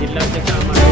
જિલ્લા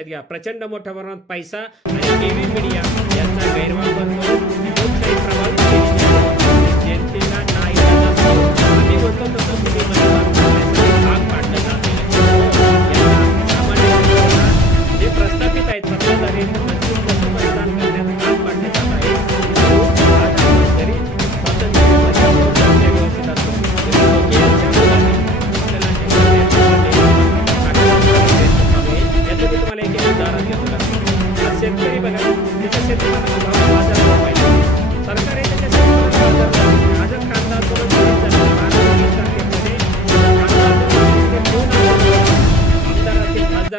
लक्षात घ्या. प्रचंड मोठ्या प्रमाणात पैसा आणि टी व्ही मीडिया यांचा गैरवापर करून लोकशाही प्रभावित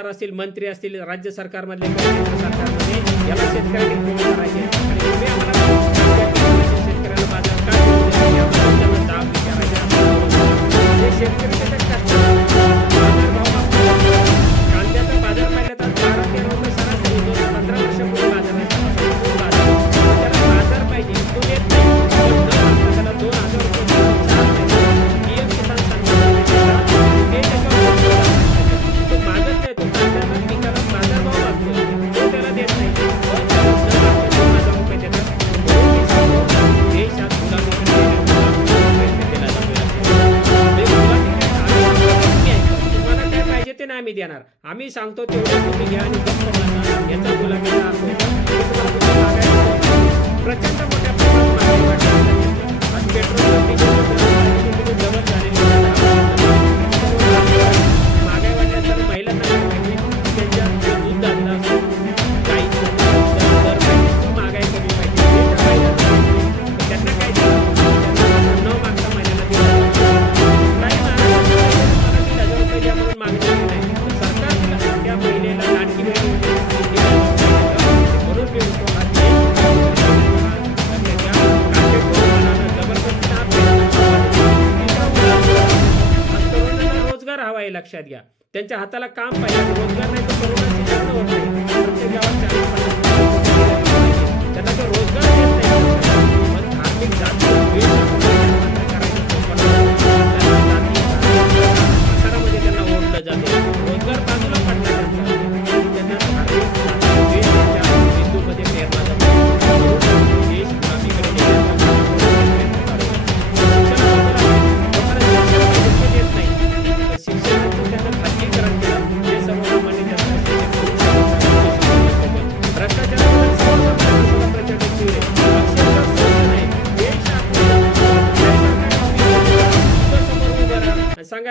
आमदार असतील मंत्री असतील राज्य सरकारमधले सरकारमध्ये याला शेतकऱ्यांनी करायचे आम्ही देणार. आम्ही सांगतो तेवढं तुम्ही घ्या आणि याचा तुला प्रचंड मोठ्या प्रमाणात रोजगार हवा आहे लक्षात घ्या. त्यांच्या हाताला काम पाहिजे रोजगार नाही तर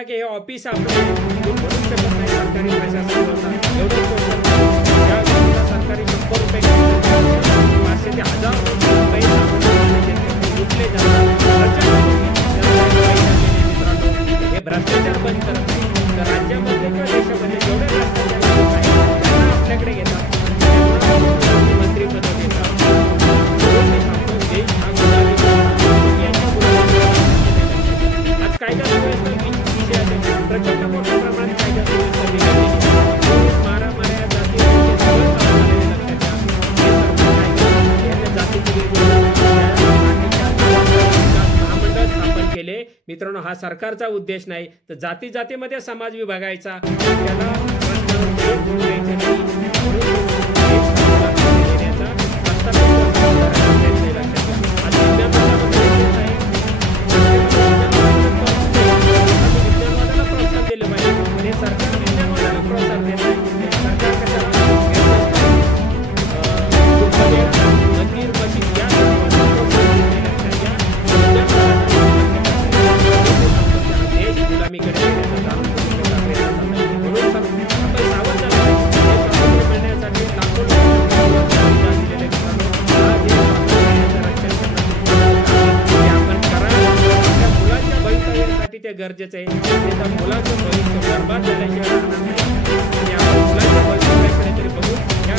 para que yo pisa por un segundo dar información sobre los productos मित्रांनो हा सरकारचा उद्देश नाही तर जाती जातीमध्ये समाज विभागायचा. त्याला ते गरजेचं आहे. मुलाचं भविष्य बर्बाद झाल्याशिवाय मुलांच्या भविष्याकडे तरी या